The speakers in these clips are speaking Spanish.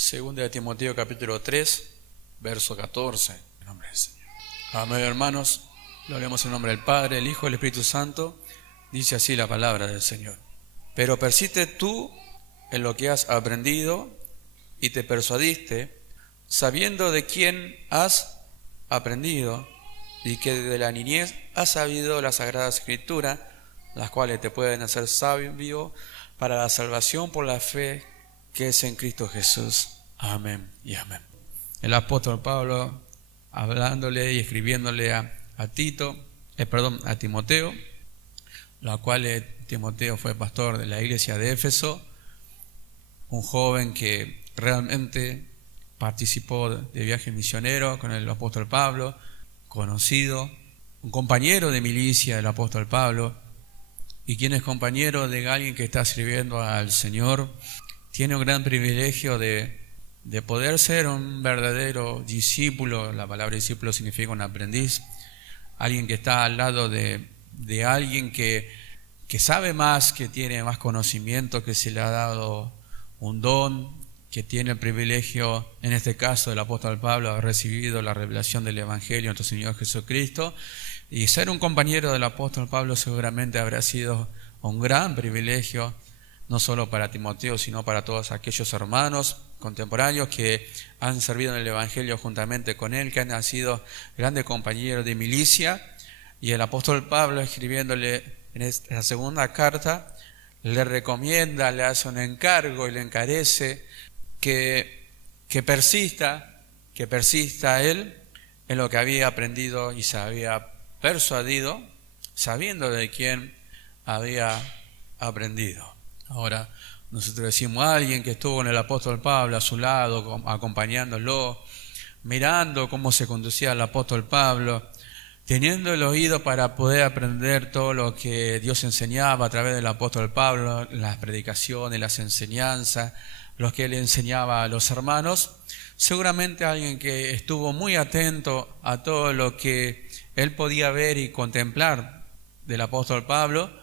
Segunda de Timoteo capítulo 3, verso 14. En nombre del Señor. Amén, hermanos. Lo leemos en nombre del Padre, el Hijo y el Espíritu Santo. Dice así la palabra del Señor. Pero persiste tú en lo que has aprendido y te persuadiste, sabiendo de quién has aprendido y que desde la niñez has sabido las Sagradas Escrituras, las cuales te pueden hacer sabio para la salvación por la fe que es en Cristo Jesús. Amén y amén. El apóstol Pablo, hablándole y escribiéndole a Timoteo, la cual Timoteo fue pastor de la iglesia de Éfeso, un joven que realmente participó de viaje misionero con el apóstol Pablo, conocido, un compañero de milicia del apóstol Pablo, y quien es compañero de alguien que está sirviendo al Señor, tiene un gran privilegio de poder ser un verdadero discípulo. La palabra discípulo significa un aprendiz, alguien que está al lado de alguien que sabe más, que tiene más conocimiento, que se le ha dado un don, que tiene el privilegio, en este caso del apóstol Pablo, de haber recibido la revelación del Evangelio de nuestro Señor Jesucristo. Y ser un compañero del apóstol Pablo seguramente habrá sido un gran privilegio, no solo para Timoteo, sino para todos aquellos hermanos contemporáneos que han servido en el Evangelio juntamente con él, que han sido grandes compañeros de milicia. Y el apóstol Pablo, escribiéndole en esta segunda carta, le recomienda, le hace un encargo y le encarece que persista él en lo que había aprendido y se había persuadido, sabiendo de quién había aprendido. Ahora, nosotros decimos a alguien que estuvo en el apóstol Pablo a su lado, acompañándolo, mirando cómo se conducía el apóstol Pablo, teniendo el oído para poder aprender todo lo que Dios enseñaba a través del apóstol Pablo, las predicaciones, las enseñanzas, lo que él enseñaba a los hermanos. Seguramente alguien que estuvo muy atento a todo lo que él podía ver y contemplar del apóstol Pablo,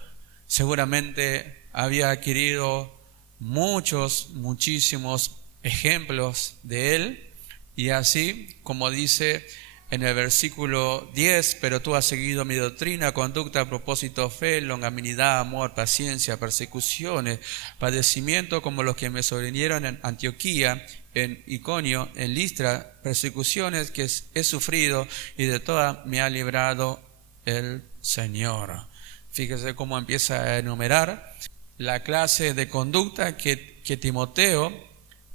seguramente había adquirido muchísimos ejemplos de él, y así como dice en el versículo 10, pero tú has seguido mi doctrina, conducta, propósito, fe, longanimidad, amor, paciencia, persecuciones, padecimiento como los que me sobrevinieron en Antioquía, en Iconio, en Listra, persecuciones que he sufrido y de todas me ha librado el Señor. Fíjese cómo empieza a enumerar la clase de conducta que Timoteo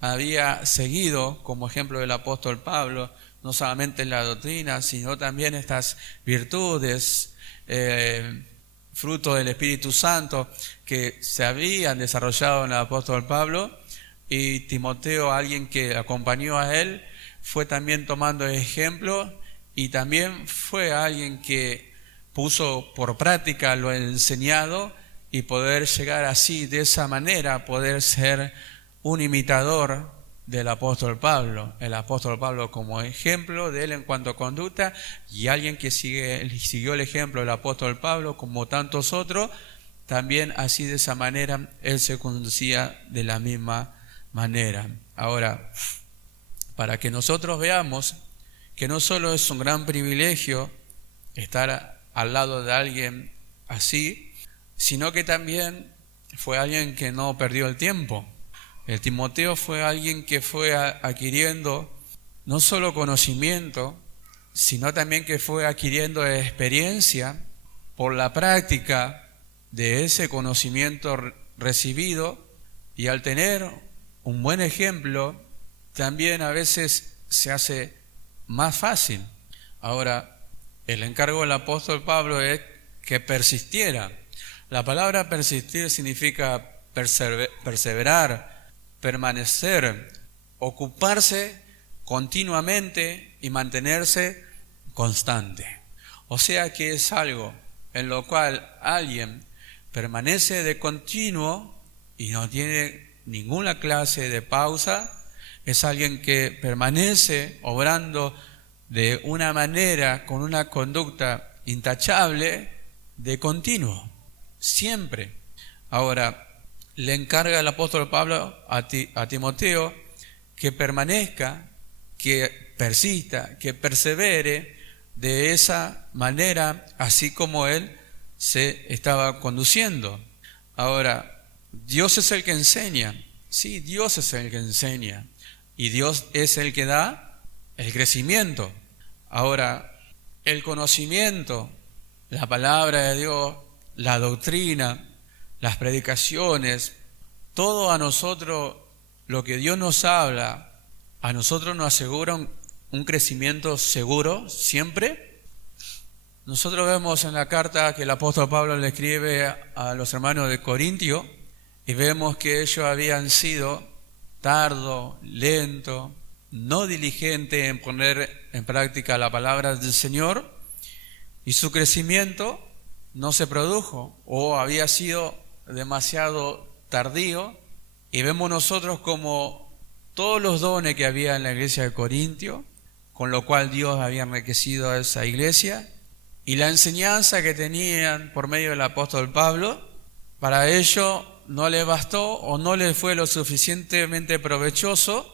había seguido como ejemplo del apóstol Pablo, no solamente en la doctrina, sino también estas virtudes, fruto del Espíritu Santo que se habían desarrollado en el apóstol Pablo. Y Timoteo, alguien que acompañó a él, fue también tomando ejemplo y también fue alguien que puso por práctica lo enseñado y poder llegar así, de esa manera, poder ser un imitador del apóstol Pablo. El apóstol Pablo como ejemplo de él en cuanto a conducta, y alguien que siguió el ejemplo del apóstol Pablo como tantos otros, también así de esa manera él se conducía de la misma manera. Ahora, para que nosotros veamos que no solo es un gran privilegio estar al lado de alguien así, sino que también fue alguien que no perdió el tiempo. El Timoteo fue alguien que fue adquiriendo no solo conocimiento, sino también que fue adquiriendo experiencia por la práctica de ese conocimiento recibido, y al tener un buen ejemplo, también a veces se hace más fácil. Ahora, el encargo del apóstol Pablo es que persistiera. La palabra persistir significa perseverar, permanecer, ocuparse continuamente y mantenerse constante. O sea que es algo en lo cual alguien permanece de continuo y no tiene ninguna clase de pausa. Es alguien que permanece obrando de una manera, con una conducta intachable, de continuo, siempre. Ahora, le encarga el apóstol Pablo a Timoteo que permanezca, que persista, que persevere de esa manera, así como Él se estaba conduciendo. Ahora, Dios es el que enseña. Sí, Dios es el que enseña. Y Dios es el que da el crecimiento. Ahora, el conocimiento, la palabra de Dios, la doctrina, las predicaciones, todo a nosotros, lo que Dios nos habla, a nosotros nos asegura un crecimiento seguro siempre. Nosotros vemos en la carta que el apóstol Pablo le escribe a los hermanos de Corintio y vemos que ellos habían sido tardo, lento, no diligente en poner en práctica la palabra del Señor, y su crecimiento no se produjo o había sido demasiado tardío. Y vemos nosotros como todos los dones que había en la iglesia de Corintio, con lo cual Dios había enriquecido a esa iglesia, y la enseñanza que tenían por medio del apóstol Pablo, para ello no le bastó o no le fue lo suficientemente provechoso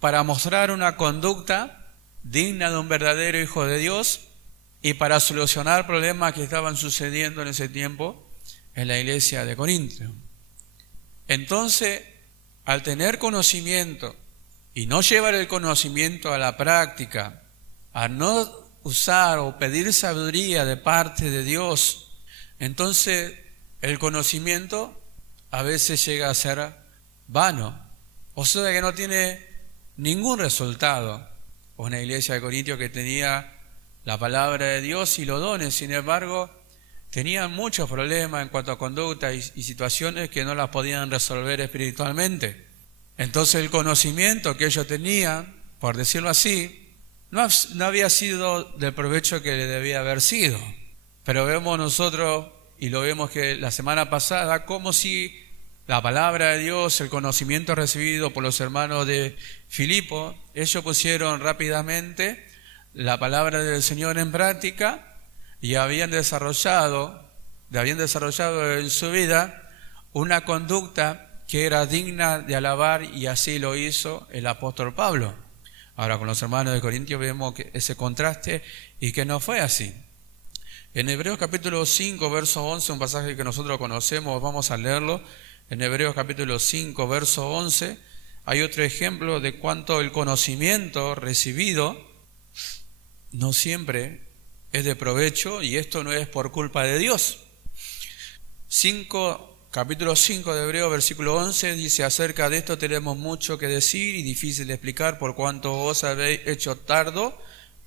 para mostrar una conducta digna de un verdadero hijo de Dios y para solucionar problemas que estaban sucediendo en ese tiempo en la iglesia de Corintio. Entonces, al tener conocimiento y no llevar el conocimiento a la práctica, a no usar o pedir sabiduría de parte de Dios, entonces el conocimiento a veces llega a ser vano, o sea que no tiene ningún resultado. Una iglesia de Corintio que tenía la palabra de Dios y los dones, sin embargo, tenían muchos problemas en cuanto a conducta y situaciones que no las podían resolver espiritualmente. Entonces el conocimiento que ellos tenían, por decirlo así, no había sido del provecho que le debía haber sido. Pero vemos nosotros, y lo vemos que la semana pasada, como si la palabra de Dios, el conocimiento recibido por los hermanos de Filipo, ellos pusieron rápidamente la palabra del Señor en práctica y habían desarrollado en su vida una conducta que era digna de alabar, y así lo hizo el apóstol Pablo. Ahora con los hermanos de Corintios vemos que ese contraste y que no fue así. En Hebreos capítulo 5, verso 11, un pasaje que nosotros conocemos, vamos a leerlo. En Hebreos capítulo 5, verso 11, hay otro ejemplo de cuánto el conocimiento recibido no siempre es de provecho, y esto no es por culpa de Dios. Capítulo 5 de Hebreos, versículo 11, dice: acerca de esto tenemos mucho que decir y difícil de explicar, por cuanto os habéis hecho tardo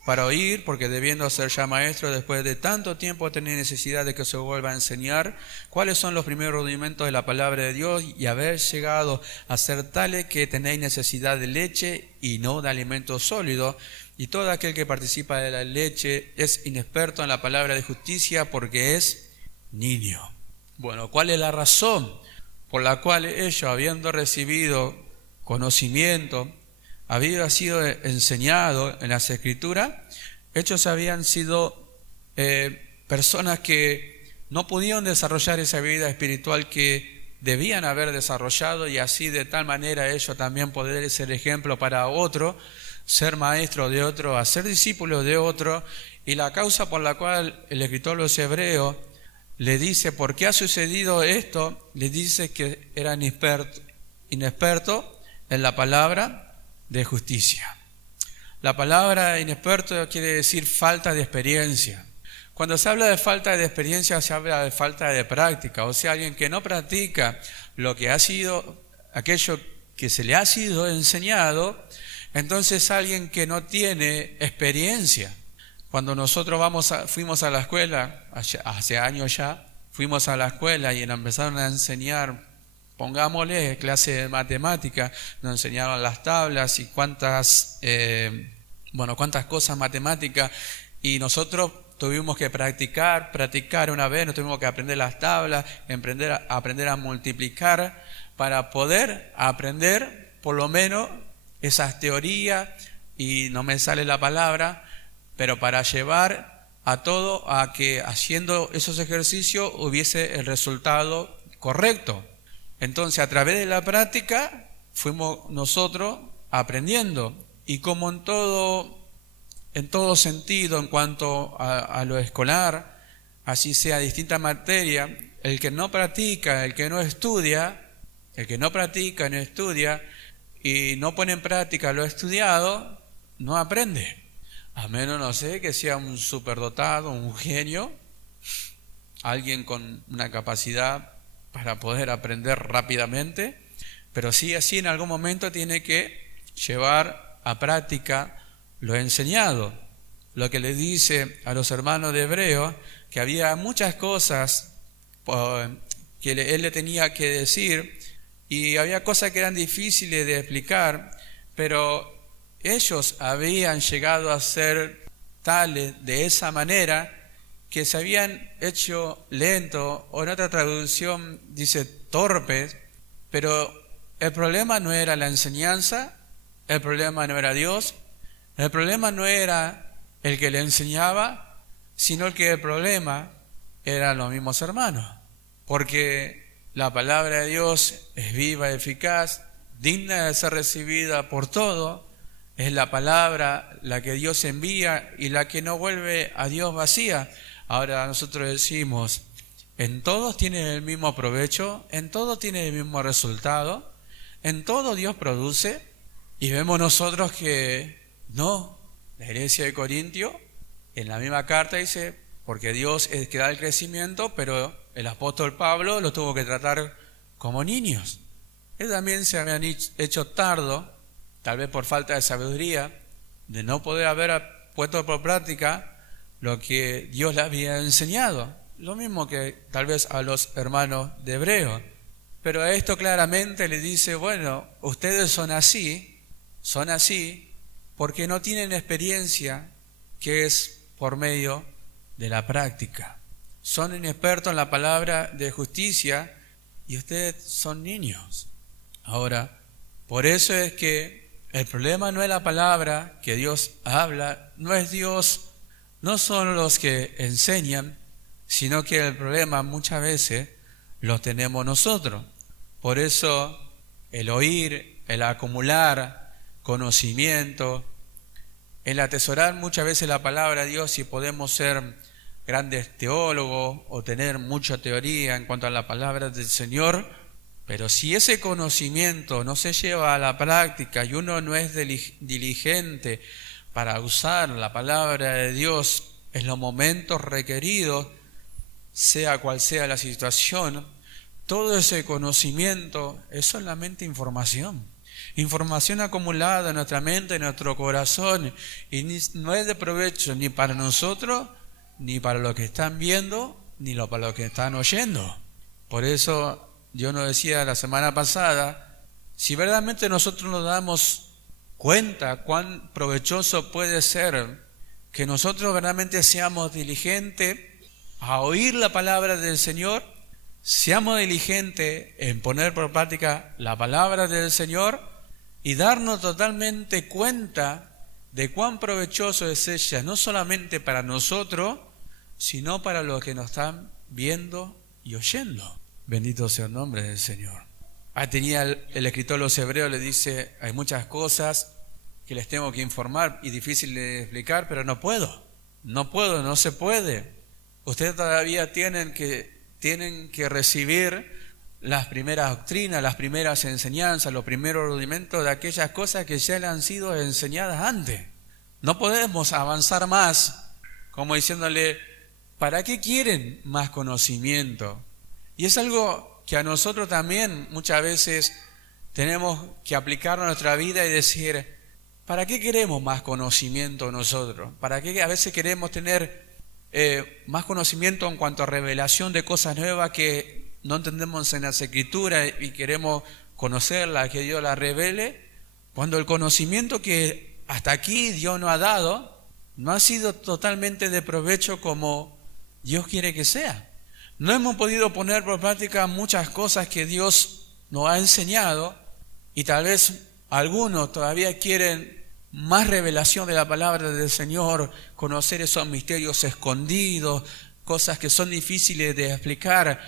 para oír, porque debiendo ser ya maestros después de tanto tiempo tenéis necesidad de que se vuelva a enseñar cuáles son los primeros rudimentos de la palabra de Dios, y habéis llegado a ser tales que tenéis necesidad de leche y no de alimento sólido. Y todo aquel que participa de la leche es inexperto en la palabra de justicia, porque es niño. Bueno, ¿cuál es la razón por la cual ellos, habiendo recibido conocimiento, había sido enseñado en las Escrituras, ellos habían sido personas que no pudieron desarrollar esa vida espiritual que debían haber desarrollado, y así de tal manera ellos también poder ser ejemplo para otro, ser maestro de otro, hacer discípulos de otro. Y la causa por la cual el escritor de los Hebreos le dice por qué ha sucedido esto, le dice que eran inexpertos en la palabra de justicia. La palabra inexperto quiere decir falta de experiencia. Cuando se habla de falta de experiencia, se habla de falta de práctica, o sea, alguien que no practica lo que ha sido, aquello que se le ha sido enseñado. Entonces alguien que no tiene experiencia. Cuando nosotros fuimos a la escuela, hace años ya, fuimos a la escuela y nos empezaron a enseñar, pongámosle, clase de matemática, nos enseñaron las tablas y cuántas cosas matemáticas, y nosotros tuvimos que practicar una vez, nos tuvimos que aprender las tablas, aprender a multiplicar, para poder aprender por lo menos esas teorías, y no me sale la palabra, pero para llevar a todo a que haciendo esos ejercicios hubiese el resultado correcto. Entonces, a través de la práctica fuimos nosotros aprendiendo. Y como en todo sentido, en cuanto a lo escolar, así sea distinta materia, el que no practica, el que no estudia y no pone en práctica lo estudiado, no aprende. A menos, no sé, que sea un superdotado, un genio, alguien con una capacidad para poder aprender rápidamente, pero sí así en algún momento tiene que llevar a práctica lo enseñado. Lo que le dice a los hermanos de Hebreos, que había muchas cosas que él le tenía que decir, y había cosas que eran difíciles de explicar, pero ellos habían llegado a ser tales de esa manera que se habían hecho lentos, o en otra traducción dice torpes, pero el problema no era la enseñanza, el problema no era Dios, el problema no era el que le enseñaba, sino que el problema eran los mismos hermanos, porque la palabra de Dios es viva, eficaz, digna de ser recibida por todos. Es la palabra la que Dios envía y la que no vuelve a Dios vacía. Ahora nosotros decimos, en todos tiene el mismo provecho, en todos tiene el mismo resultado, en todo Dios produce, y vemos nosotros que no. La iglesia de Corintio, en la misma carta dice, porque Dios es el que da el crecimiento, pero el apóstol Pablo lo tuvo que tratar como niños. Ellos también se habían hecho tardo, tal vez por falta de sabiduría, de no poder haber puesto por práctica lo que Dios les había enseñado. Lo mismo que tal vez a los hermanos de Hebreos. Pero a esto claramente le dice, bueno, ustedes son así porque no tienen experiencia, que es por medio de la práctica. Son inexpertos en la palabra de justicia y ustedes son niños. Ahora, por eso es que el problema no es la palabra que Dios habla, no es Dios, no son los que enseñan, sino que el problema muchas veces lo tenemos nosotros. Por eso el oír, el acumular conocimiento, el atesorar muchas veces la palabra de Dios, y podemos ser grandes teólogos o tener mucha teoría en cuanto a la palabra del Señor, pero si ese conocimiento no se lleva a la práctica y uno no es diligente para usar la palabra de Dios en los momentos requeridos, sea cual sea la situación, todo ese conocimiento es solamente información acumulada en nuestra mente, en nuestro corazón, y no es de provecho ni para nosotros, ni para los que están viendo, ni para los que están oyendo. Por eso yo nos decía la semana pasada, si verdaderamente nosotros nos damos cuenta cuán provechoso puede ser que nosotros verdaderamente seamos diligentes a oír la palabra del Señor, seamos diligentes en poner por práctica la palabra del Señor y darnos totalmente cuenta de cuán provechoso es ella, no solamente para nosotros, sino para los que nos están viendo y oyendo. Bendito sea el nombre del Señor. Tenía el escritor de los Hebreos, le dice, hay muchas cosas que les tengo que informar y difícil de explicar, pero no se puede. Ustedes todavía tienen que recibir las primeras doctrinas, las primeras enseñanzas, los primeros rudimentos de aquellas cosas que ya le han sido enseñadas antes. No podemos avanzar más, como diciéndole, ¿para qué quieren más conocimiento? Y es algo que a nosotros también muchas veces tenemos que aplicar a nuestra vida y decir, ¿para qué queremos más conocimiento nosotros? ¿Para qué a veces queremos tener más conocimiento en cuanto a revelación de cosas nuevas que no entendemos en las Escrituras y queremos conocerlas, que Dios las revele, cuando el conocimiento que hasta aquí Dios nos ha dado no ha sido totalmente de provecho como Dios quiere que sea? No hemos podido poner por práctica muchas cosas que Dios nos ha enseñado, y tal vez algunos todavía quieren más revelación de la palabra del Señor, conocer esos misterios escondidos, cosas que son difíciles de explicar,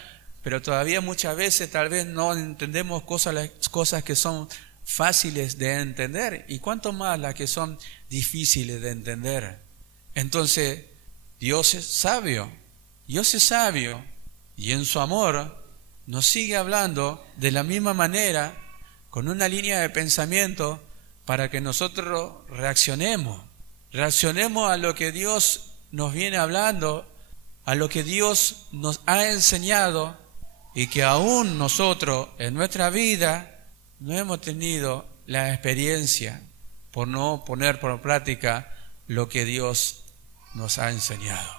pero todavía muchas veces tal vez no entendemos cosas que son fáciles de entender y cuánto más las que son difíciles de entender. Entonces, Dios es sabio y en su amor nos sigue hablando de la misma manera, con una línea de pensamiento para que nosotros reaccionemos a lo que Dios nos viene hablando, a lo que Dios nos ha enseñado y que aún nosotros en nuestra vida no hemos tenido la experiencia por no poner por práctica lo que Dios nos ha enseñado.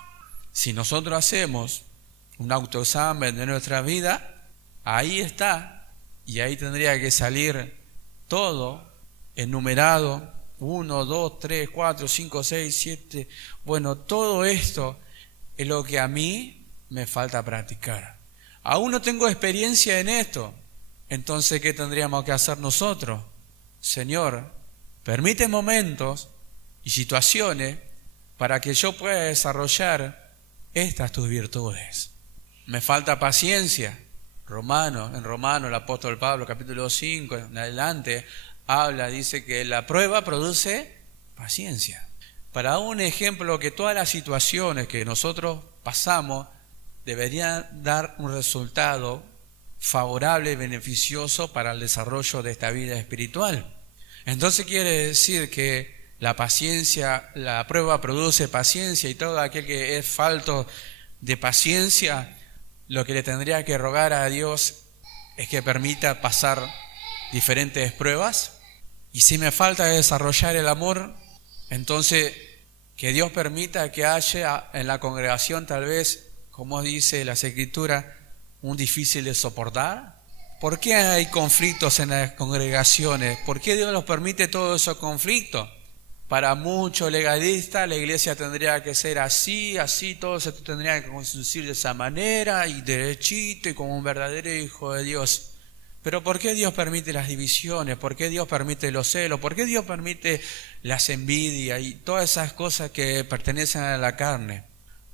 Si nosotros hacemos un autoexamen de nuestra vida, ahí está, y ahí tendría que salir todo enumerado, 1, 2, 3, 4, 5, 6, 7, bueno, todo esto es lo que a mí me falta practicar. Aún no tengo experiencia en esto, entonces ¿qué tendríamos que hacer nosotros? Señor, permite momentos y situaciones para que yo pueda desarrollar estas tus virtudes. Me falta paciencia. En Romanos, el apóstol Pablo, capítulo 5, en adelante, dice que la prueba produce paciencia. Para un ejemplo, que todas las situaciones que nosotros pasamos deberían dar un resultado favorable y beneficioso para el desarrollo de esta vida espiritual. Entonces quiere decir que la paciencia, la prueba produce paciencia, y todo aquel que es falto de paciencia, lo que le tendría que rogar a Dios es que permita pasar diferentes pruebas. Y si me falta desarrollar el amor, entonces que Dios permita que haya en la congregación, tal vez, como dice las Escrituras, un difícil de soportar. ¿Por qué hay conflictos en las congregaciones? ¿Por qué Dios nos permite todos esos conflictos? Para muchos legalistas, la iglesia tendría que ser así, todo se tendría que conducir de esa manera, y derechito, y como un verdadero hijo de Dios. Pero ¿por qué Dios permite las divisiones? ¿Por qué Dios permite los celos? ¿Por qué Dios permite las envidias y todas esas cosas que pertenecen a la carne?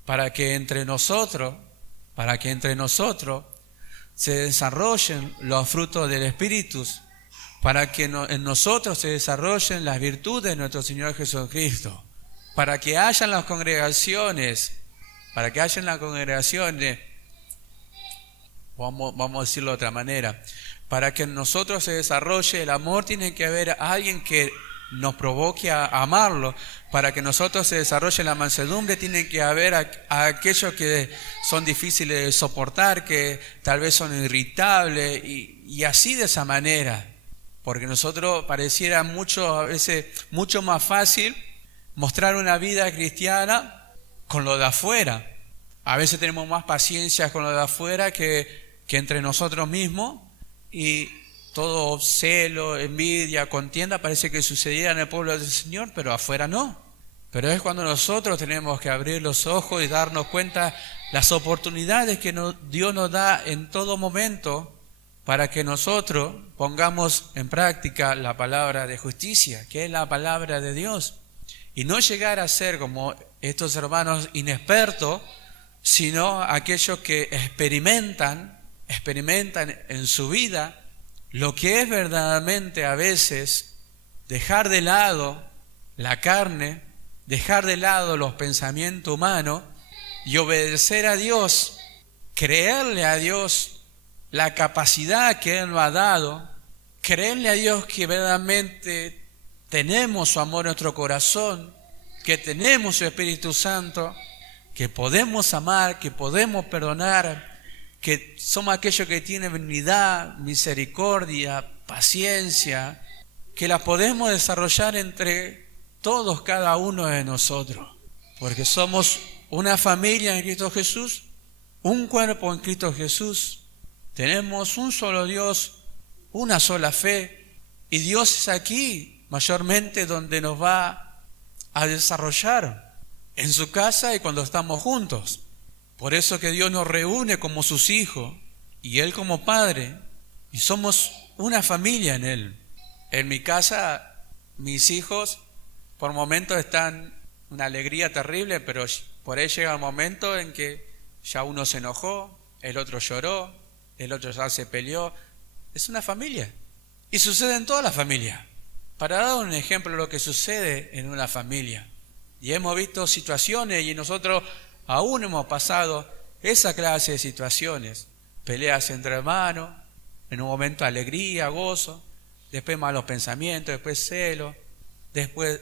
Para que entre nosotros se desarrollen los frutos del Espíritu, para que en nosotros se desarrollen las virtudes de nuestro Señor Jesucristo, para que haya en las congregaciones, vamos a decirlo de otra manera, para que en nosotros se desarrolle el amor, tiene que haber alguien que nos provoque a amarlo. Para que nosotros se desarrolle la mansedumbre, tiene que haber a aquellos que son difíciles de soportar, que tal vez son irritables, y así de esa manera. Porque nosotros pareciera a veces mucho más fácil mostrar una vida cristiana con lo de afuera. A veces tenemos más paciencia con lo de afuera que entre nosotros mismos, y todo celo, envidia, contienda parece que sucediera en el pueblo del Señor, pero afuera no. Pero es cuando nosotros tenemos que abrir los ojos y darnos cuenta las oportunidades que Dios nos da en todo momento, para que nosotros pongamos en práctica la palabra de justicia, que es la palabra de Dios, y no llegar a ser como estos hermanos inexpertos, sino aquellos que experimentan en su vida lo que es verdaderamente a veces dejar de lado la carne, dejar de lado los pensamientos humanos y obedecer a Dios, creerle a Dios la capacidad que Él nos ha dado, creerle a Dios que verdaderamente tenemos su amor en nuestro corazón, que tenemos su Espíritu Santo, que podemos amar, que podemos perdonar, que somos aquellos que tienen benignidad, misericordia, paciencia, que la podemos desarrollar entre todos, cada uno de nosotros, porque somos una familia en Cristo Jesús, un cuerpo en Cristo Jesús. Tenemos un solo Dios, una sola fe, y Dios es aquí mayormente donde nos va a desarrollar, en su casa y cuando estamos juntos. Por eso que Dios nos reúne como sus hijos y Él como Padre, y somos una familia en Él. En mi casa, mis hijos por momentos están una alegría terrible, pero por ahí llega un momento en que ya uno se enojó, el otro lloró, el otro ya se peleó. Es una familia. Y sucede en toda la familia. Para dar un ejemplo de lo que sucede en una familia. Y hemos visto situaciones y nosotros aún hemos pasado esa clase de situaciones. Peleas entre hermanos, en un momento alegría, gozo, después malos pensamientos, después celos, después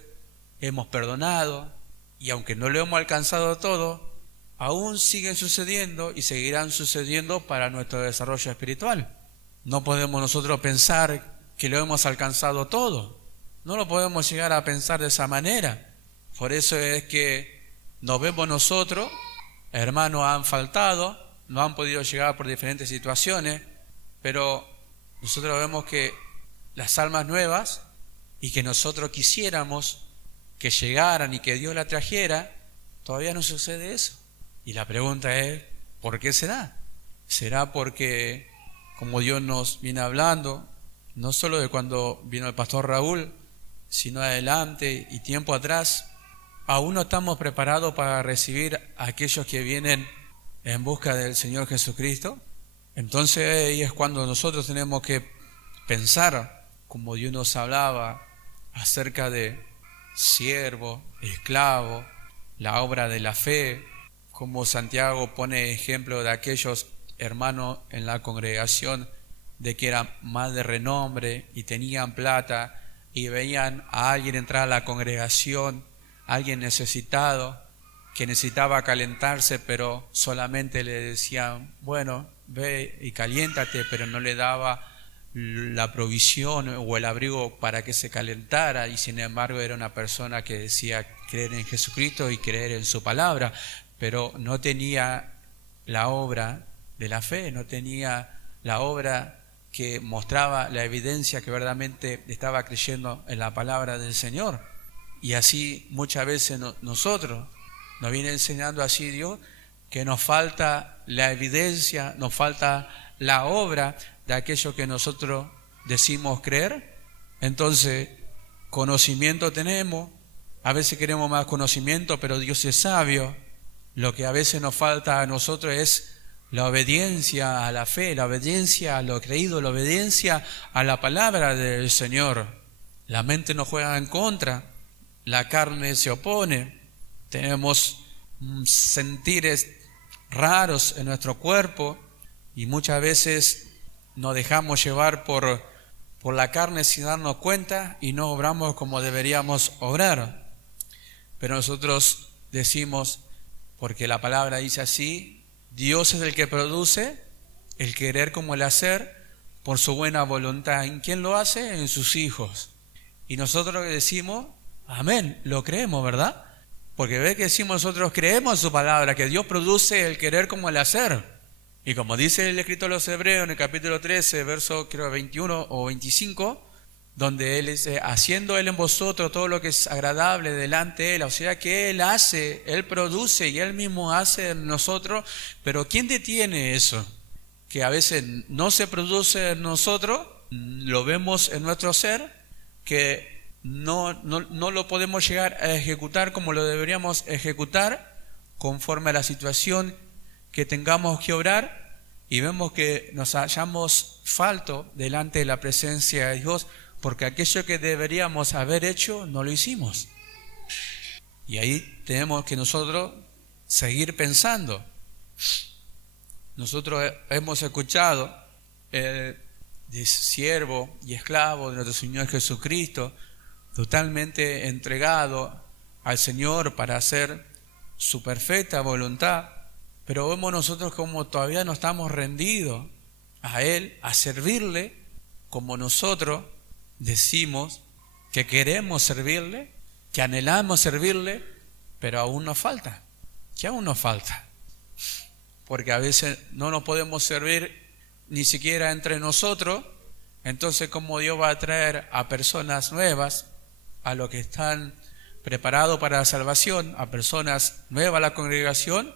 hemos perdonado y aunque no lo hemos alcanzado todo, aún siguen sucediendo y seguirán sucediendo para nuestro desarrollo espiritual. No podemos nosotros pensar que lo hemos alcanzado todo. No lo podemos llegar a pensar de esa manera. Por eso es que nos vemos nosotros, hermanos han faltado, no han podido llegar por diferentes situaciones, pero nosotros vemos que las almas nuevas y que nosotros quisiéramos que llegaran y que Dios la trajera, todavía no sucede eso. Y la pregunta es, ¿por qué será? ¿Será porque, como Dios nos viene hablando, no solo de cuando vino el pastor Raúl, sino adelante y tiempo atrás, aún no estamos preparados para recibir a aquellos que vienen en busca del Señor Jesucristo? Entonces ahí es cuando nosotros tenemos que pensar, como Dios nos hablaba, acerca de siervo, esclavo, la obra de la fe, como Santiago pone ejemplo de aquellos hermanos en la congregación de que eran más de renombre y tenían plata y veían a alguien entrar a la congregación, alguien necesitado, que necesitaba calentarse, pero solamente le decían, bueno, ve y caliéntate, pero no le daba la provisión o el abrigo para que se calentara, y sin embargo era una persona que decía creer en Jesucristo y creer en su palabra, pero no tenía la obra de la fe, no tenía la obra que mostraba la evidencia que verdaderamente estaba creyendo en la palabra del Señor. Y así muchas veces nosotros nos viene enseñando así Dios, que nos falta la evidencia, nos falta la obra de aquello que nosotros decimos creer. Entonces, conocimiento tenemos, a veces queremos más conocimiento, pero Dios es sabio. Lo que a veces nos falta a nosotros es la obediencia a la fe, la obediencia a lo creído, la obediencia a la palabra del Señor. La mente nos juega en contra, la carne se opone, tenemos sentires raros en nuestro cuerpo y muchas veces nos dejamos llevar por la carne sin darnos cuenta y no obramos como deberíamos obrar. Pero nosotros decimos, porque la palabra dice así, Dios es el que produce el querer como el hacer por su buena voluntad. ¿En quién lo hace? En sus hijos. Y nosotros decimos, amén, lo creemos, ¿verdad? Porque ve que decimos nosotros creemos en su palabra, que Dios produce el querer como el hacer. Y como dice el escrito de los Hebreos en el capítulo 13, verso creo 21 o 25, donde Él dice, haciendo Él en vosotros todo lo que es agradable delante de Él, o sea que Él hace, Él produce y Él mismo hace en nosotros, pero ¿quién detiene eso? Que a veces no se produce en nosotros, lo vemos en nuestro ser, que no lo podemos llegar a ejecutar como lo deberíamos ejecutar, conforme a la situación que tengamos que obrar, y vemos que nos hallamos falto delante de la presencia de Dios, porque aquello que deberíamos haber hecho no lo hicimos. Y ahí tenemos que nosotros seguir pensando. Nosotros hemos escuchado de siervo y esclavo de nuestro Señor Jesucristo, totalmente entregado al Señor para hacer su perfecta voluntad, pero vemos nosotros como todavía no estamos rendidos a Él, a servirle como nosotros decimos que queremos servirle, que anhelamos servirle, pero aún nos falta. ¿Qué aún nos falta? Porque a veces no nos podemos servir ni siquiera entre nosotros. Entonces, ¿cómo Dios va a traer a personas nuevas, a los que están preparados para la salvación, a personas nuevas a la congregación?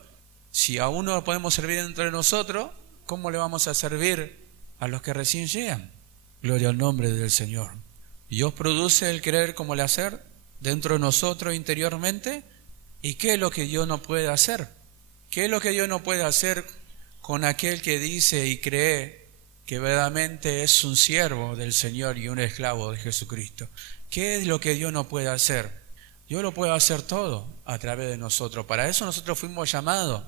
Si aún no podemos servir entre nosotros, ¿cómo le vamos a servir a los que recién llegan? Gloria al nombre del Señor. Dios produce el querer como el hacer dentro de nosotros interiormente. ¿Y qué es lo que Dios no puede hacer? ¿Qué es lo que Dios no puede hacer con aquel que dice y cree que verdaderamente es un siervo del Señor y un esclavo de Jesucristo. ¿Qué es lo que Dios no puede hacer? Dios lo puede hacer todo a través de nosotros. Para eso nosotros fuimos llamados.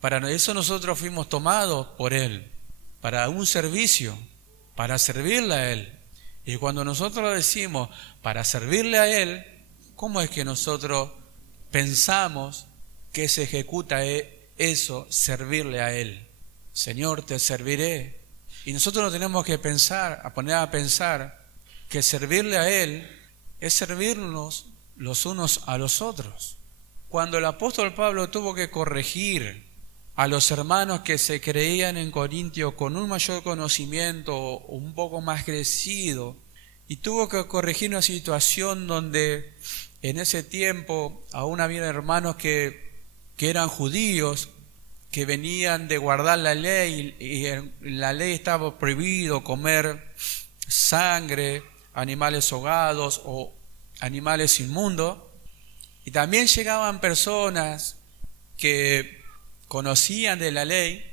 Para eso nosotros fuimos tomados por Él. Para un servicio, para servirle a Él. Y cuando nosotros decimos para servirle a Él, ¿cómo es que nosotros pensamos que se ejecuta eso, servirle a Él? Señor, te serviré. Y nosotros no tenemos que pensar, a poner a pensar que servirle a Él es servirnos los unos a los otros. Cuando el apóstol Pablo tuvo que corregir a los hermanos que se creían en Corintio con un mayor conocimiento, un poco más crecido, y tuvo que corregir una situación donde en ese tiempo aún había hermanos que eran judíos, que venían de guardar la ley, y en la ley estaba prohibido comer sangre, animales ahogados o animales inmundos. Y también llegaban personas que conocían de la ley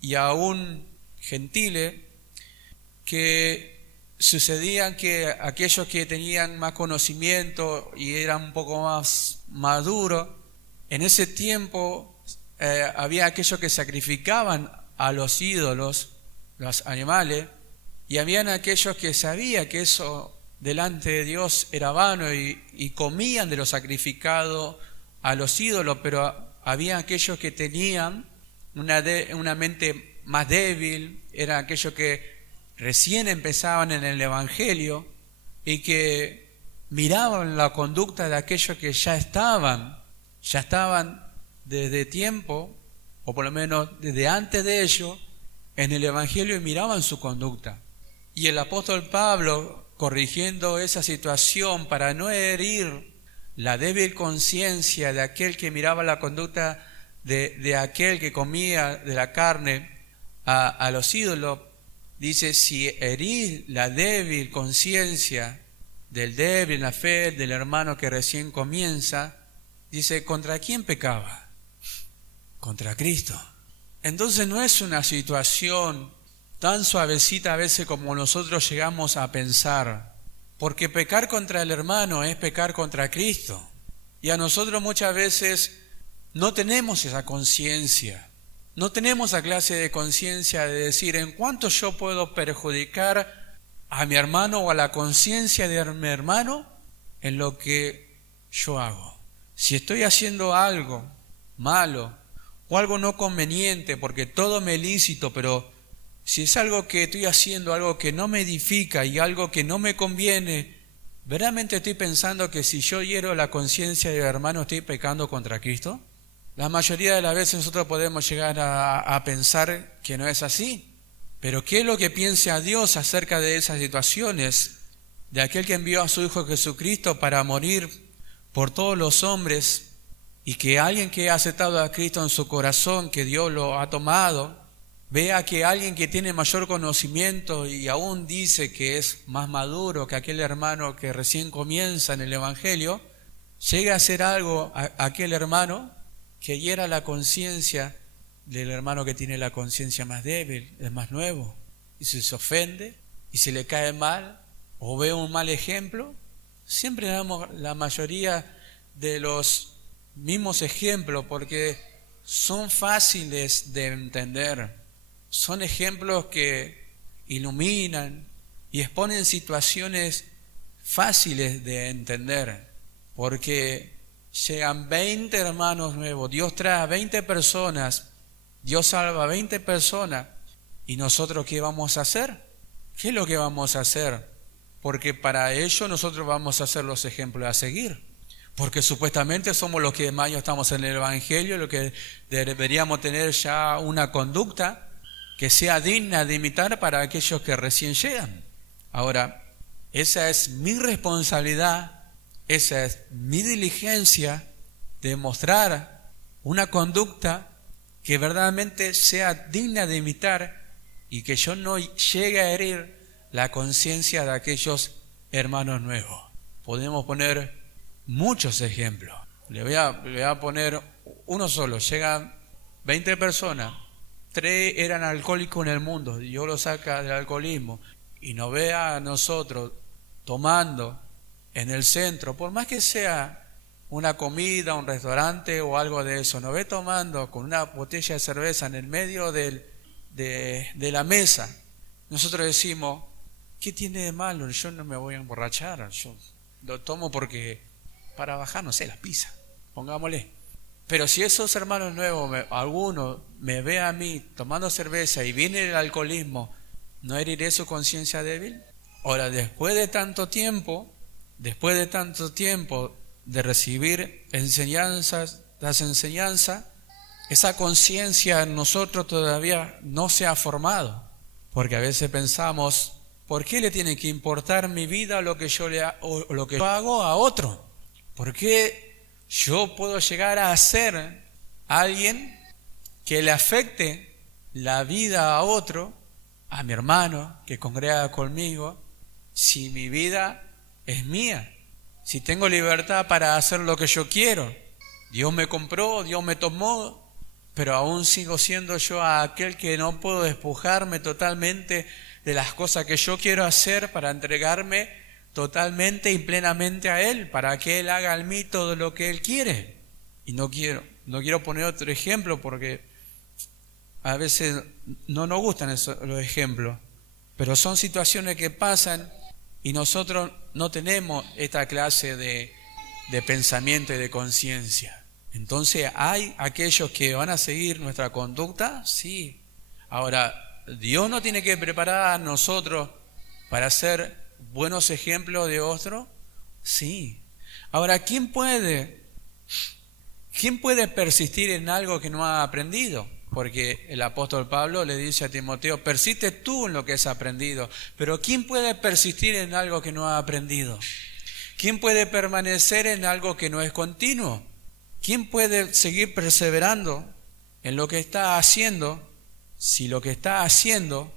y aún gentiles, que sucedían que aquellos que tenían más conocimiento y eran un poco más maduros, en ese tiempo había aquellos que sacrificaban a los ídolos, los animales, y habían aquellos que sabían que eso delante de Dios era vano y comían de lo sacrificado a los ídolos, pero había aquellos que tenían una mente más débil, eran aquellos que recién empezaban en el Evangelio y que miraban la conducta de aquellos que ya estaban desde tiempo, o por lo menos desde antes de ello, en el Evangelio y miraban su conducta. Y el apóstol Pablo, corrigiendo esa situación para no herir la débil conciencia de aquel que miraba la conducta de aquel que comía de la carne a los ídolos, dice: si herís la débil conciencia del débil en la fe, del hermano que recién comienza, dice, ¿contra quién pecaba? Contra Cristo. Entonces no es una situación tan suavecita a veces como nosotros llegamos a pensar, porque pecar contra el hermano es pecar contra Cristo, y a nosotros muchas veces no tenemos esa conciencia, no tenemos esa clase de conciencia de decir en cuánto yo puedo perjudicar a mi hermano o a la conciencia de mi hermano en lo que yo hago. Si estoy haciendo algo malo o algo no conveniente, porque todo me es lícito, pero si es algo que estoy haciendo, algo que no me edifica y algo que no me conviene, ¿verdaderamente estoy pensando que si yo hiero la conciencia de mi hermano estoy pecando contra Cristo? La mayoría de las veces nosotros podemos llegar a pensar que no es así. Pero ¿qué es lo que piensa Dios acerca de esas situaciones? De aquel que envió a su Hijo Jesucristo para morir por todos los hombres, y que alguien que ha aceptado a Cristo en su corazón, que Dios lo ha tomado, vea que alguien que tiene mayor conocimiento y aún dice que es más maduro que aquel hermano que recién comienza en el Evangelio, llega a hacer algo a aquel hermano que hiera la conciencia del hermano que tiene la conciencia más débil, es más nuevo, y si se ofende y se le cae mal o ve un mal ejemplo, siempre damos la mayoría de los mismos ejemplos porque son fáciles de entender, son ejemplos que iluminan y exponen situaciones fáciles de entender, porque llegan 20 hermanos nuevos, Dios trae a 20 personas, Dios salva a 20 personas, y nosotros ¿qué vamos a hacer? ¿Qué es lo que vamos a hacer? Porque para ello nosotros vamos a ser los ejemplos a seguir, porque supuestamente somos los que más estamos en el Evangelio, lo que deberíamos tener ya una conducta que sea digna de imitar para aquellos que recién llegan. Ahora, esa es mi responsabilidad, esa es mi diligencia de mostrar una conducta que verdaderamente sea digna de imitar y que yo no llegue a herir la conciencia de aquellos hermanos nuevos. Podemos poner muchos ejemplos. Le voy a poner uno solo. Llegan 20 personas 3 eran alcohólicos en el mundo, Dios los saca del alcoholismo y nos ve a nosotros tomando en el centro, por más que sea una comida, un restaurante o algo de eso, nos ve tomando con una botella de cerveza en el medio de la mesa. Nosotros decimos, ¿qué tiene de malo? Yo no me voy a emborrachar, yo lo tomo porque para bajar, no sé, la pizza, pongámosle. Pero si esos hermanos nuevos, alguno me ve a mí tomando cerveza y viene el alcoholismo, ¿no heriré su conciencia débil? Ahora, después de tanto tiempo de recibir las enseñanzas, esa conciencia en nosotros todavía no se ha formado. Porque a veces pensamos, ¿por qué le tiene que importar mi vida lo que yo hago a otro? ¿Por qué yo puedo llegar a ser alguien que le afecte la vida a otro, a mi hermano que congrega conmigo, si mi vida es mía? Si tengo libertad para hacer lo que yo quiero. Dios me compró, Dios me tomó, pero aún sigo siendo yo aquel que no puedo despojarme totalmente de las cosas que yo quiero hacer para entregarme totalmente y plenamente a Él, para que Él haga en mí todo lo que Él quiere. Y no quiero poner otro ejemplo porque a veces no nos gustan los ejemplos, pero son situaciones que pasan y nosotros no tenemos esta clase de pensamiento y de conciencia. Entonces, ¿hay aquellos que van a seguir nuestra conducta? Sí. Ahora, Dios nos tiene que preparar a nosotros para ser buenos ejemplos de otros. Sí. Ahora, ¿quién puede persistir en algo que no ha aprendido? Porque el apóstol Pablo le dice a Timoteo, persiste tú en lo que has aprendido. Pero ¿quién puede persistir en algo que no ha aprendido? ¿Quién puede permanecer en algo que no es continuo? ¿Quién puede seguir perseverando en lo que está haciendo si lo que está haciendo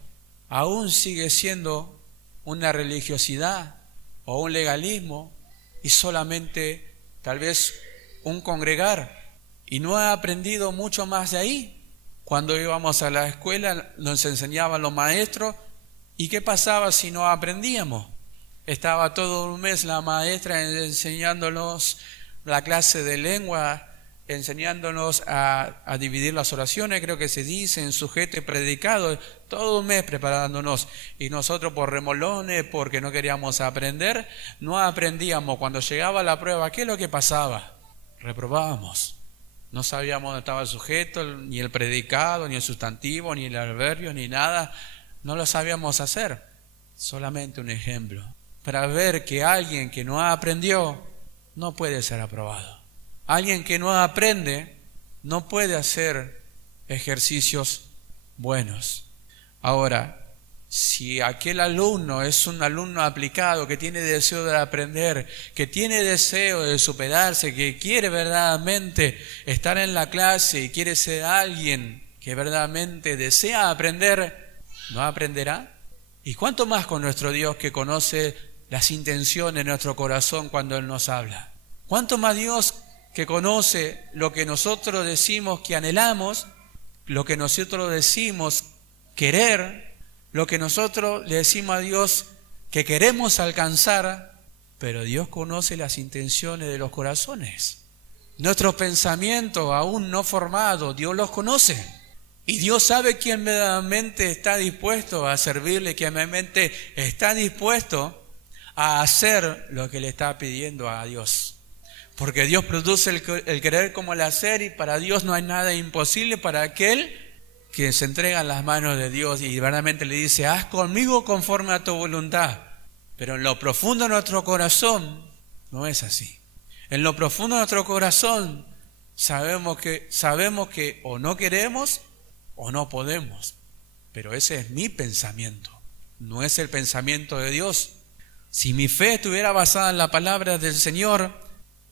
aún sigue siendo una religiosidad o un legalismo y solamente tal vez un congregar y no ha aprendido mucho más de ahí? Cuando íbamos a la escuela nos enseñaban los maestros, ¿y qué pasaba si no aprendíamos? Estaba todo un mes la maestra enseñándonos la clase de lengua, enseñándonos a dividir las oraciones, creo que se dice, en sujeto y predicado, todo un mes preparándonos. Y nosotros por remolones, porque no queríamos aprender, no aprendíamos. Cuando llegaba la prueba, ¿qué es lo que pasaba? Reprobábamos. No sabíamos dónde estaba el sujeto, ni el predicado, ni el sustantivo, ni el adverbio, ni nada. No lo sabíamos hacer. Solamente un ejemplo. Para ver que alguien que no aprendió no puede ser aprobado. Alguien que no aprende no puede hacer ejercicios buenos. Ahora, si aquel alumno es un alumno aplicado, que tiene deseo de aprender, que tiene deseo de superarse, que quiere verdaderamente estar en la clase y quiere ser alguien que verdaderamente desea aprender, ¿no aprenderá? ¿Y cuánto más con nuestro Dios que conoce las intenciones de nuestro corazón cuando Él nos habla? ¿Cuánto más Dios que conoce lo que nosotros decimos que anhelamos, lo que nosotros decimos querer, lo que nosotros le decimos a Dios que queremos alcanzar? Pero Dios conoce las intenciones de los corazones. Nuestros pensamientos aún no formados, Dios los conoce. Y Dios sabe quién verdaderamente está dispuesto a servirle, quién verdaderamente está dispuesto a hacer lo que le está pidiendo a Dios. Porque Dios produce el querer como el hacer, y para Dios no hay nada imposible para aquel que se entrega en las manos de Dios y verdaderamente le dice, haz conmigo conforme a tu voluntad. Pero en lo profundo de nuestro corazón no es así. En lo profundo de nuestro corazón sabemos que o no queremos o no podemos. Pero ese es mi pensamiento, no es el pensamiento de Dios. Si mi fe estuviera basada en la palabra del Señor,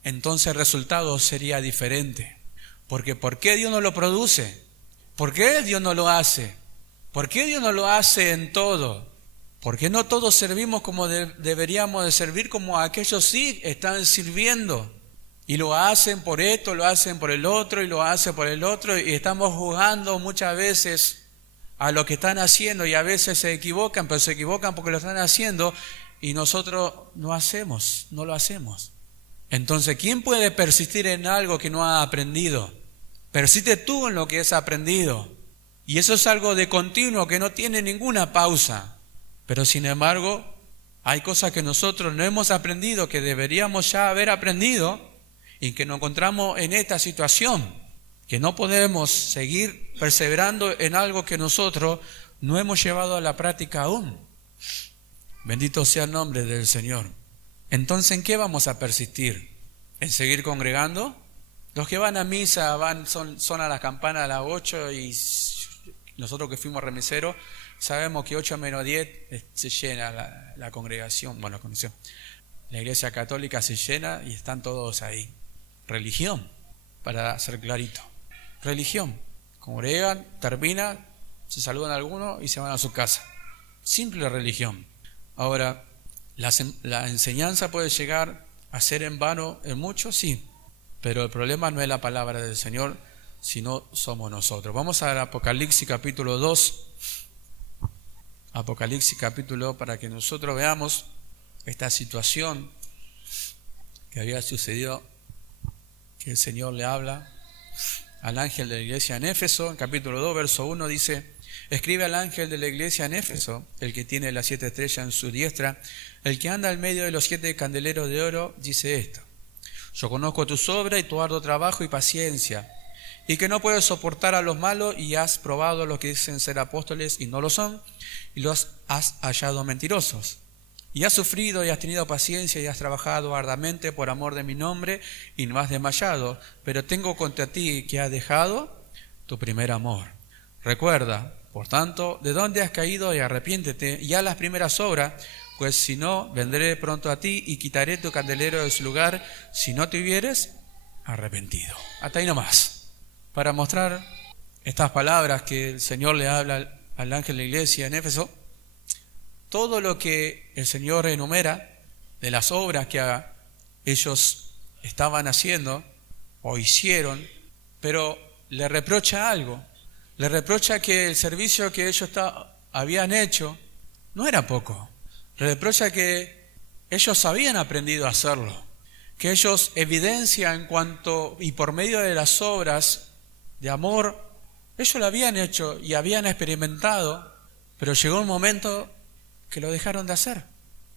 entonces el resultado sería diferente. Porque ¿por qué Dios no lo produce? ¿Por qué Dios no lo hace? ¿Por qué Dios no lo hace en todo? ¿Por qué no todos servimos como deberíamos de servir, como aquellos sí están sirviendo? Y lo hacen por esto, lo hacen por el otro y lo hacen por el otro. Y estamos juzgando muchas veces a lo que están haciendo y a veces se equivocan, pero se equivocan porque lo están haciendo y nosotros no lo hacemos. Entonces, ¿quién puede persistir en algo que no ha aprendido? Persiste tú en lo que has aprendido. Y eso es algo de continuo que no tiene ninguna pausa. Pero sin embargo, hay cosas que nosotros no hemos aprendido, que deberíamos ya haber aprendido y que nos encontramos en esta situación, que no podemos seguir perseverando en algo que nosotros no hemos llevado a la práctica aún. Bendito sea el nombre del Señor. Entonces, ¿en qué vamos a persistir? ¿En seguir congregando? Los que van a misa son a las campanas a las 8 y nosotros que fuimos remiseros sabemos que 8 menos 10 se llena la congregación. Bueno, la iglesia católica se llena y están todos ahí. Religión, para ser clarito. Religión. Congregan, termina, se saludan a algunos y se van a su casa. Simple religión. Ahora, la enseñanza puede llegar a ser en vano en muchos, sí, pero el problema no es la palabra del Señor, sino somos nosotros. Vamos al Apocalipsis capítulo 2. Apocalipsis capítulo 2, para que nosotros veamos esta situación que había sucedido, que el Señor le habla al ángel de la iglesia en Éfeso. En capítulo 2, verso 1 dice: escribe al ángel de la iglesia en Éfeso, el que tiene las 7 estrellas en su diestra, el que anda al medio de los 7 candeleros de oro, dice esto: yo conozco tu obra y tu arduo trabajo y paciencia, y que no puedes soportar a los malos, y has probado los que dicen ser apóstoles y no lo son, y los has hallado mentirosos. Y has sufrido y has tenido paciencia y has trabajado arduamente por amor de mi nombre y no has desmayado, pero tengo contra ti que has dejado tu primer amor. Recuerda, por tanto, de dónde has caído y arrepiéntete y haz las primeras obras, pues si no, vendré pronto a ti y quitaré tu candelero de su lugar si no te hubieres arrepentido. Hasta ahí nomás. Para mostrar estas palabras que el Señor le habla al ángel de la iglesia en Éfeso, todo lo que el Señor enumera de las obras que ellos estaban haciendo o hicieron, pero le reprocha algo. Le reprocha que el servicio que ellos habían hecho no era poco. Le reprocha que ellos habían aprendido a hacerlo, que ellos evidencian en cuanto y por medio de las obras de amor, ellos lo habían hecho y habían experimentado, pero llegó un momento que lo dejaron de hacer.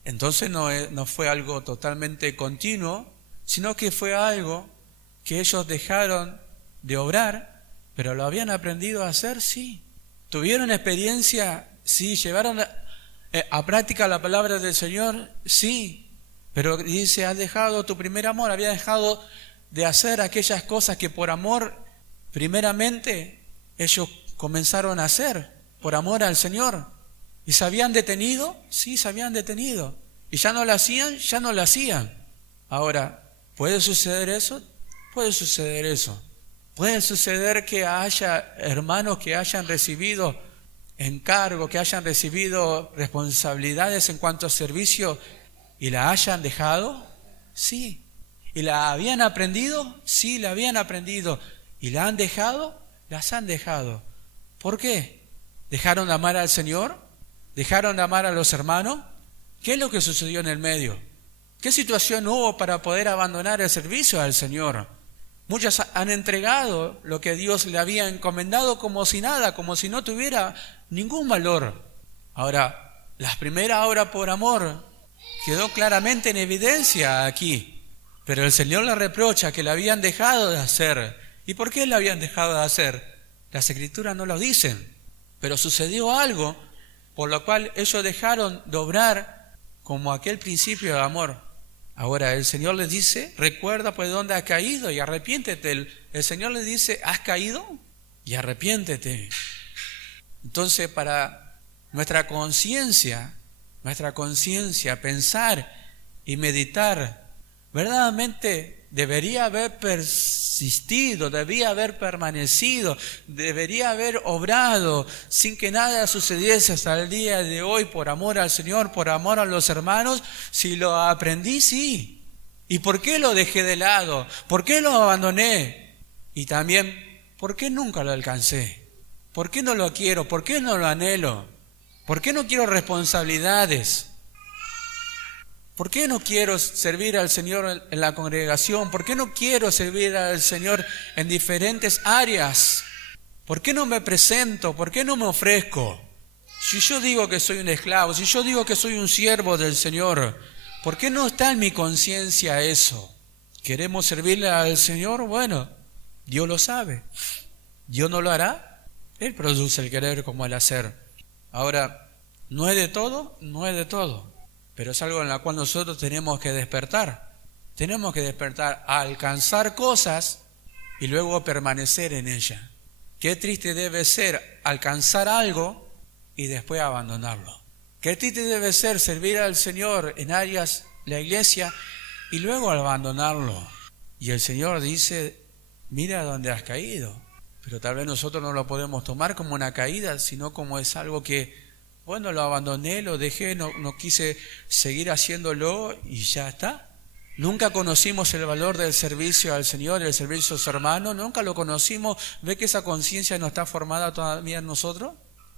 Entonces no fue algo totalmente continuo, sino que fue algo que ellos dejaron de obrar, pero lo habían aprendido a hacer, sí. Tuvieron experiencia, sí. Llevaron a práctica la palabra del Señor, sí. Pero dice, has dejado tu primer amor, había dejado de hacer aquellas cosas que por amor, primeramente, ellos comenzaron a hacer, por amor al Señor. ¿Y se habían detenido? Sí, se habían detenido. ¿Y ya no lo hacían? Ya no lo hacían. Ahora, ¿puede suceder eso? Puede suceder eso. Puede suceder que haya hermanos que hayan recibido encargo, que hayan recibido responsabilidades en cuanto a servicio y la hayan dejado. Sí. ¿Y la habían aprendido? Sí, la habían aprendido. ¿Y la han dejado? Las han dejado. ¿Por qué? ¿Dejaron de amar al Señor? ¿Dejaron de amar a los hermanos? ¿Qué es lo que sucedió en el medio? ¿Qué situación hubo para poder abandonar el servicio al Señor? Muchos han entregado lo que Dios le había encomendado como si nada, como si no tuviera ningún valor. Ahora, la primera obra por amor quedó claramente en evidencia aquí, pero el Señor le reprocha que la habían dejado de hacer. ¿Y por qué la habían dejado de hacer? Las Escrituras no lo dicen, pero sucedió algo por lo cual ellos dejaron de obrar como aquel principio de amor. Ahora el Señor les dice, recuerda pues de dónde has caído y arrepiéntete. El Señor les dice, ¿has caído? Y arrepiéntete. Entonces, para nuestra conciencia, pensar y meditar, verdaderamente debería haber persistido, debía haber permanecido, debería haber obrado sin que nada sucediese hasta el día de hoy por amor al Señor, por amor a los hermanos. Si lo aprendí, sí, ¿Y por qué lo dejé de lado? ¿Por qué lo abandoné? Y también, ¿por qué nunca lo alcancé? ¿Por qué no lo quiero? ¿Por qué no lo anhelo? ¿Por qué no quiero responsabilidades? ¿Por qué no quiero servir al Señor en la congregación? ¿Por qué no quiero servir al Señor en diferentes áreas? ¿Por qué no me presento? ¿Por qué no me ofrezco? Si yo digo que soy un esclavo, si yo digo que soy un siervo del Señor, ¿por qué no está en mi conciencia eso? ¿Queremos servirle al Señor? Bueno, Dios lo sabe. ¿Dios no lo hará? Él produce el querer como el hacer. Ahora, ¿no es de todo? No es de todo. Pero es algo en la cual nosotros tenemos que despertar. Tenemos que despertar a alcanzar cosas y luego permanecer en ella. Qué triste debe ser alcanzar algo y después abandonarlo. Qué triste debe ser servir al Señor en áreas de la iglesia y luego abandonarlo. Y el Señor dice, mira dónde has caído. Pero tal vez nosotros no lo podemos tomar como una caída, sino como es algo que, bueno, lo abandoné, lo dejé, no quise seguir haciéndolo y ya está. Nunca conocimos el valor del servicio al Señor, el servicio a su hermano, nunca lo conocimos. ¿Ve que esa conciencia no está formada todavía en nosotros?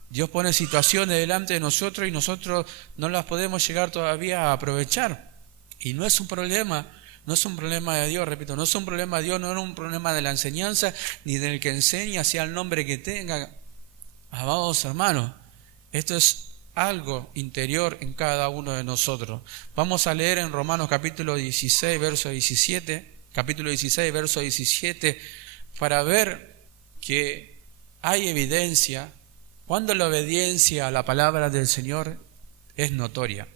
Dios pone situaciones delante de nosotros y nosotros no las podemos llegar todavía a aprovechar. Y no es un problema, no es un problema de Dios, repito, no es un problema de Dios, no es un problema de la enseñanza, ni del que enseña, sea el nombre que tenga. Amados hermanos, esto es algo interior en cada uno de nosotros. Vamos a leer en Romanos capítulo 16, verso 17, capítulo 16, verso 17, para ver que hay evidencia cuando la obediencia a la palabra del Señor es notoria.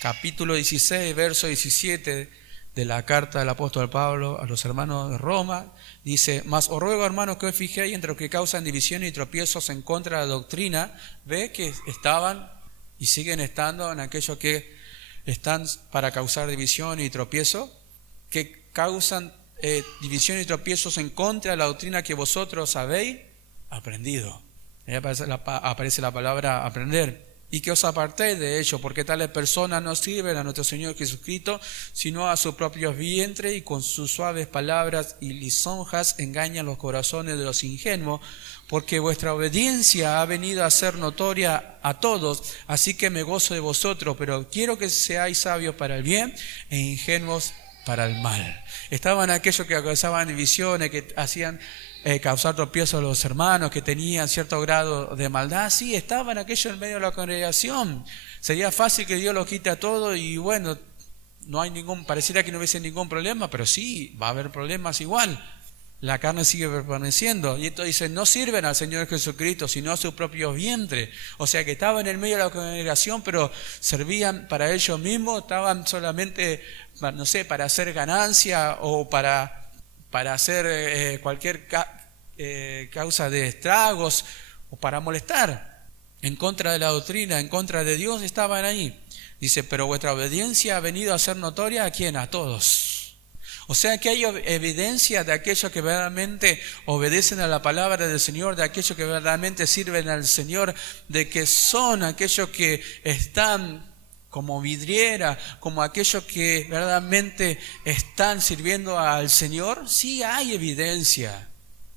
Capítulo 16, verso 17 de la carta del apóstol Pablo a los hermanos de Roma, dice, mas os ruego, hermanos, que os fijéis entre los que causan división y tropiezos en contra de la doctrina. Ve que estaban y siguen estando en aquellos que están para causar división y tropiezo, que causan división y tropiezos en contra de la doctrina que vosotros habéis aprendido. Ahí aparece la palabra aprender. Y que os apartéis de ello, porque tales personas no sirven a nuestro Señor Jesucristo, sino a sus propios vientres, y con sus suaves palabras y lisonjas engañan los corazones de los ingenuos, porque vuestra obediencia ha venido a ser notoria a todos, así que me gozo de vosotros, pero quiero que seáis sabios para el bien e ingenuos para el mal. Estaban aquellos que causaban divisiones, que hacían causar tropiezo a los hermanos, que tenían cierto grado de maldad. Sí, estaban aquellos en medio de la congregación. Sería fácil que Dios los quite a todos y bueno, pareciera que no hubiese ningún problema, pero sí, va a haber problemas igual. La carne sigue permaneciendo. Y esto dice, no sirven al Señor Jesucristo, sino a su propio vientre. O sea que estaban en medio de la congregación, pero servían para ellos mismos, estaban solamente, no sé, para hacer ganancia o para hacer cualquier causa de estragos o para molestar en contra de la doctrina, en contra de Dios, estaban ahí. Dice, pero vuestra obediencia ha venido a ser notoria ¿a quién? A todos. O sea que hay evidencia de aquellos que verdaderamente obedecen a la palabra del Señor, de aquellos que verdaderamente sirven al Señor, de que son aquellos que están como vidriera, como aquellos que verdaderamente están sirviendo al Señor. Sí hay evidencia.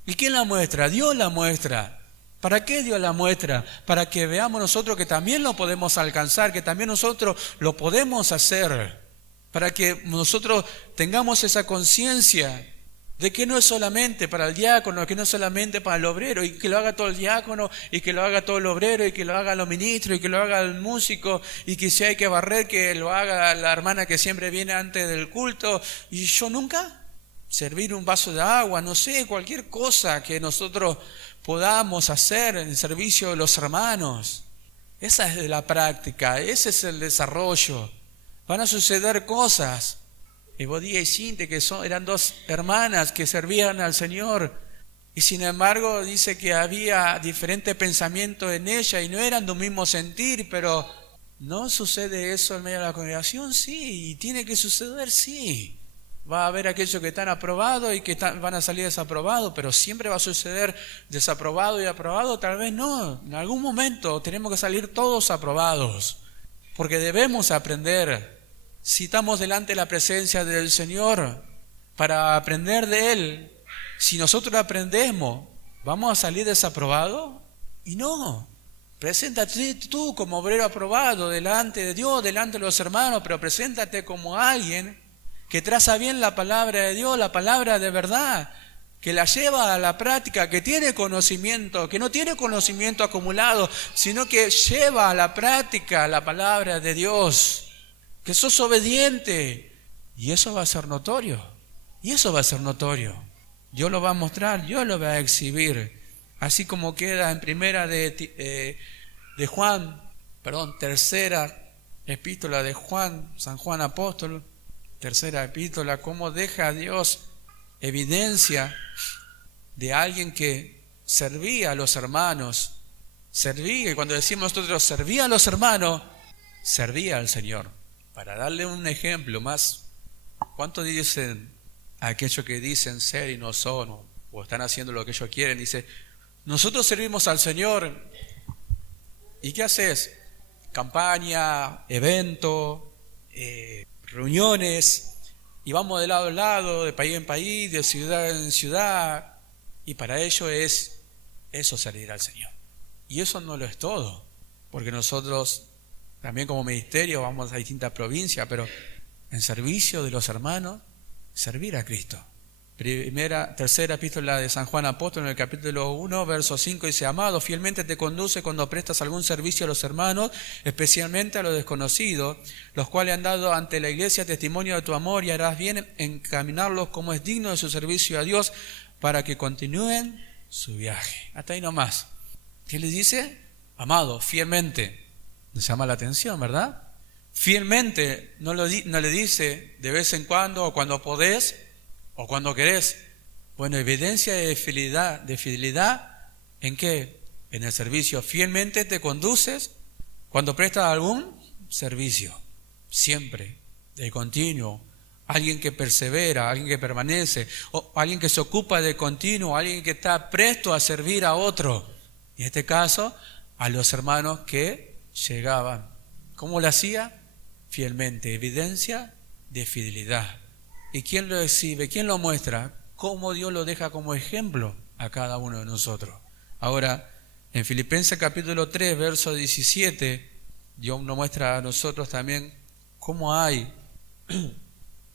¿Y quién la muestra? Dios la muestra. ¿Para qué Dios la muestra? Para que veamos nosotros que también lo podemos alcanzar, que también nosotros lo podemos hacer. Para que nosotros tengamos esa conciencia de que no es solamente para el diácono, que no es solamente para el obrero, y que lo haga todo el diácono, y que lo haga todo el obrero, y que lo haga los ministros, y que lo haga el músico, y que si hay que barrer, que lo haga la hermana que siempre viene antes del culto. Y yo nunca servir un vaso de agua, no sé, cualquier cosa que nosotros podamos hacer en servicio de los hermanos. Esa es la práctica, ese es el desarrollo. Van a suceder cosas. Evodia y Sinte, que eran dos hermanas que servían al Señor, y sin embargo dice que había diferentes pensamientos en ella y no eran de un mismo sentir. Pero ¿no sucede eso en medio de la congregación? Sí, y tiene que suceder, sí. Va a haber aquellos que están aprobados y que van a salir desaprobados, pero siempre va a suceder desaprobado y aprobado. Tal vez no, en algún momento tenemos que salir todos aprobados, porque debemos aprender Si estamos delante de la presencia del Señor para aprender de Él, si nosotros aprendemos, ¿vamos a salir desaprobados? Y no. Preséntate tú como obrero aprobado delante de Dios, delante de los hermanos, pero preséntate como alguien que traza bien la palabra de Dios, la palabra de verdad, que la lleva a la práctica, que tiene conocimiento, que no tiene conocimiento acumulado, sino que lleva a la práctica la palabra de Dios, que sos obediente. Y eso va a ser notorio, y eso va a ser notorio. Dios lo va a mostrar, Dios lo va a exhibir. Así como queda en primera de Juan, tercera epístola de Juan, San Juan Apóstol, tercera epístola, cómo deja a Dios evidencia de alguien que servía a los hermanos, servía, y cuando decimos nosotros servía a los hermanos, servía al Señor. Para darle un ejemplo más, ¿cuántos dicen aquellos que dicen ser y no son, o están haciendo lo que ellos quieren? Dice, nosotros servimos al Señor. ¿Y qué haces? Campaña, evento, reuniones, y vamos de lado a lado, de país en país, de ciudad en ciudad, y para ello es eso, servir al Señor. Y eso no lo es todo, porque nosotros también como ministerio vamos a distintas provincias, pero en servicio de los hermanos, servir a Cristo. Tercera epístola de San Juan Apóstol, en el capítulo 1, verso 5, dice, amado, fielmente te conduce cuando prestas algún servicio a los hermanos, especialmente a los desconocidos, los cuales han dado ante la iglesia testimonio de tu amor, y harás bien encaminarlos como es digno de su servicio a Dios, para que continúen su viaje. Hasta ahí nomás. ¿Qué les dice? Amado, fielmente. Nos llama la atención, ¿verdad? Fielmente, no le dice de vez en cuando, o cuando podés, o cuando querés. Bueno, evidencia de fidelidad, ¿en qué? En el servicio. Fielmente te conduces cuando prestas algún servicio, siempre, de continuo. Alguien que persevera, alguien que permanece, o alguien que se ocupa de continuo, alguien que está presto a servir a otro. En este caso, a los hermanos que llegaban. ¿Cómo lo hacía? Fielmente, evidencia de fidelidad. ¿Y quién lo exhibe? ¿Quién lo muestra? ¿Cómo Dios lo deja como ejemplo a cada uno de nosotros? Ahora, en Filipenses capítulo 3, verso 17, Dios nos muestra a nosotros también cómo hay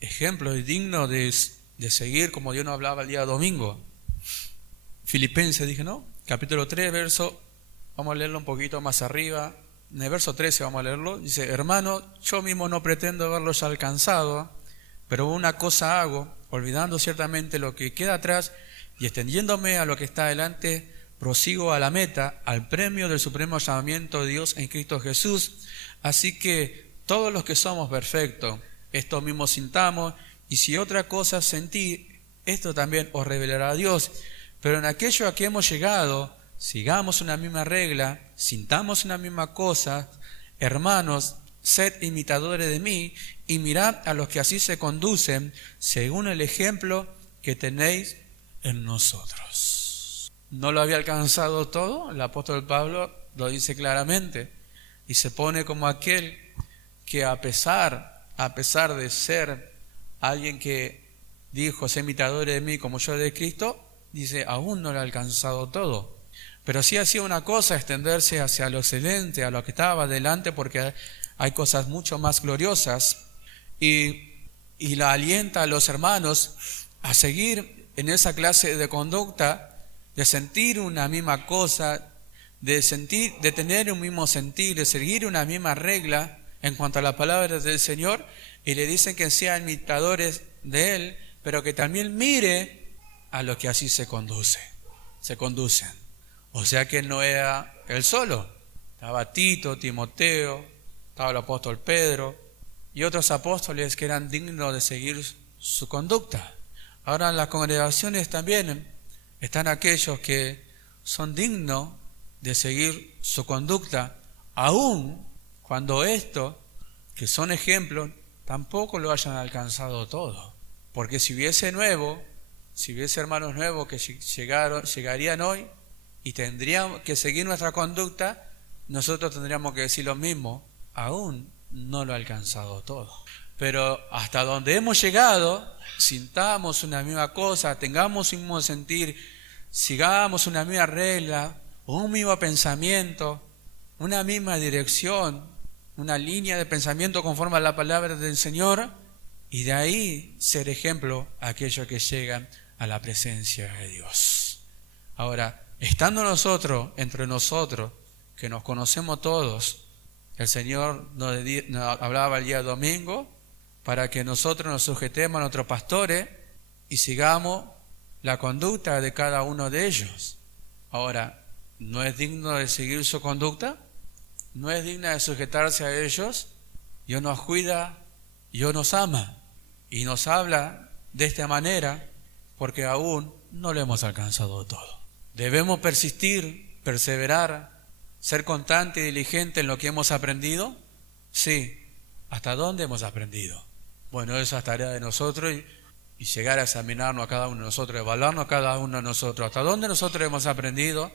ejemplos dignos de seguir, como Dios nos hablaba el día domingo. Filipenses, dije, ¿no? Capítulo 3, verso, vamos a leerlo un poquito más arriba. En el verso 13 vamos a leerlo. Dice, hermano, yo mismo no pretendo haberlos alcanzado, pero una cosa hago, olvidando ciertamente lo que queda atrás y extendiéndome a lo que está adelante, prosigo a la meta, al premio del supremo llamamiento de Dios en Cristo Jesús. Así que todos los que somos perfectos, esto mismo sintamos, y si otra cosa sentí, esto también os revelará a Dios. Pero en aquello a que hemos llegado, sigamos una misma regla, sintamos una misma cosa. Hermanos, sed imitadores de mí y mirad a los que así se conducen según el ejemplo que tenéis en nosotros. ¿No lo había alcanzado todo? El apóstol Pablo lo dice claramente y se pone como aquel que a pesar de ser alguien que dijo, sé imitadores de mí como yo de Cristo, dice, aún no lo ha alcanzado todo. Pero sí hacía una cosa, extenderse hacia lo excelente, a lo que estaba delante, porque hay cosas mucho más gloriosas, y la alienta a los hermanos a seguir en esa clase de conducta, de sentir una misma cosa, de tener un mismo sentir, de seguir una misma regla en cuanto a las palabras del Señor, y le dicen que sean imitadores de Él, pero que también mire a los que así se conducen. O sea que Él no era Él solo, estaba Tito, Timoteo, estaba el apóstol Pedro y otros apóstoles que eran dignos de seguir su conducta. Ahora en las congregaciones también están aquellos que son dignos de seguir su conducta, aun cuando estos, que son ejemplos, tampoco lo hayan alcanzado todo. Porque si hubiese hermanos nuevos que llegarían hoy y tendríamos que seguir nuestra conducta, nosotros tendríamos que decir lo mismo, aún no lo ha alcanzado todo. Pero hasta donde hemos llegado, sintamos una misma cosa, tengamos un mismo sentir, sigamos una misma regla, un mismo pensamiento, una misma dirección, una línea de pensamiento conforme a la palabra del Señor, y de ahí ser ejemplo a aquellos que llegan a la presencia de Dios. Ahora, estando nosotros, entre nosotros, que nos conocemos todos, el Señor nos hablaba el día domingo para que nosotros nos sujetemos a nuestros pastores y sigamos la conducta de cada uno de ellos. Ahora, ¿no es digno de seguir su conducta? ¿No es digna de sujetarse a ellos? Dios nos cuida, Dios nos ama y nos habla de esta manera porque aún no lo hemos alcanzado todo. Debemos persistir, perseverar, ser constante y diligente en lo que hemos aprendido. Sí, ¿hasta dónde hemos aprendido? Bueno, esa es tarea de nosotros y llegar a examinarnos a cada uno de nosotros, evaluarnos a cada uno de nosotros, hasta dónde nosotros hemos aprendido,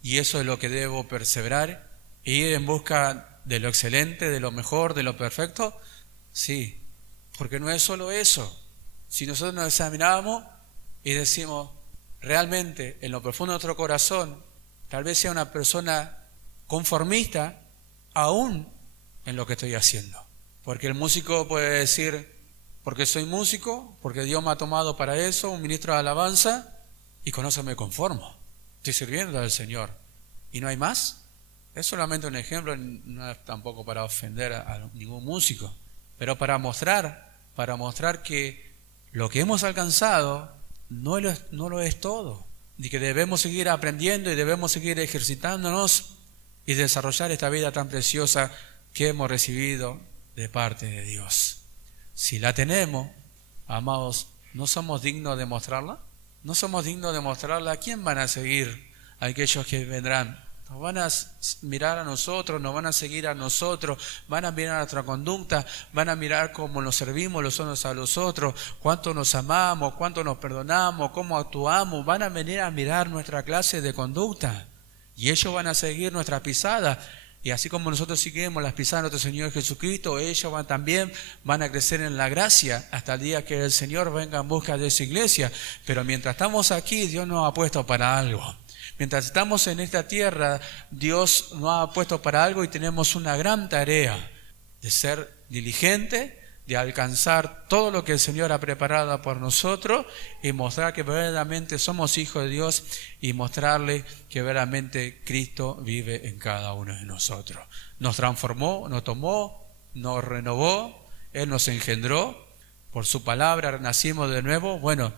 y eso es lo que debo perseverar, e ir en busca de lo excelente, de lo mejor, de lo perfecto. Sí, porque no es solo eso. Si nosotros nos examinamos y decimos, realmente en lo profundo de nuestro corazón, tal vez sea una persona conformista aún en lo que estoy haciendo. Porque el músico puede decir, porque soy músico, porque Dios me ha tomado para eso, un ministro de alabanza, y con eso me conformo. Estoy sirviendo al Señor. ¿Y no hay más? Es solamente un ejemplo, no es tampoco para ofender a ningún músico, pero para mostrar que lo que hemos alcanzado no lo es todo, y que debemos seguir aprendiendo y debemos seguir ejercitándonos y desarrollar esta vida tan preciosa que hemos recibido de parte de Dios. Si la tenemos, amados, ¿no somos dignos de mostrarla? ¿No somos dignos de mostrarla? ¿A quién van a seguir aquellos que vendrán? Nos van a mirar a nosotros, nos van a seguir a nosotros, van a mirar nuestra conducta, van a mirar cómo nos servimos los unos a los otros, cuánto nos amamos, cuánto nos perdonamos, cómo actuamos, van a venir a mirar nuestra clase de conducta y ellos van a seguir nuestra pisada. Y así como nosotros seguimos las pisadas de nuestro Señor Jesucristo, ellos también van a crecer en la gracia hasta el día que el Señor venga en busca de su iglesia. Pero mientras estamos aquí, Dios nos ha puesto para algo. Mientras estamos en esta tierra, Dios nos ha puesto para algo y tenemos una gran tarea de ser diligente, de alcanzar todo lo que el Señor ha preparado por nosotros y mostrar que verdaderamente somos hijos de Dios y mostrarle que verdaderamente Cristo vive en cada uno de nosotros. Nos transformó, nos tomó, nos renovó, Él nos engendró, por su palabra renacimos de nuevo. Bueno,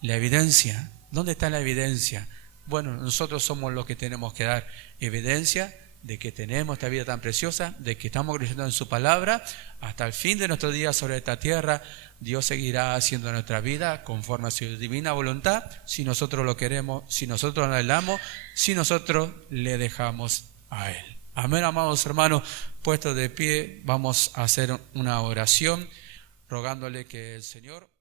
la evidencia, ¿dónde está la evidencia? Bueno, nosotros somos los que tenemos que dar evidencia de que tenemos esta vida tan preciosa, de que estamos creyendo en su palabra, hasta el fin de nuestros días sobre esta tierra. Dios seguirá haciendo nuestra vida conforme a su divina voluntad, si nosotros lo queremos, si nosotros lo anhelamos, si nosotros le dejamos a Él. Amén, amados hermanos, puestos de pie, vamos a hacer una oración, rogándole que el Señor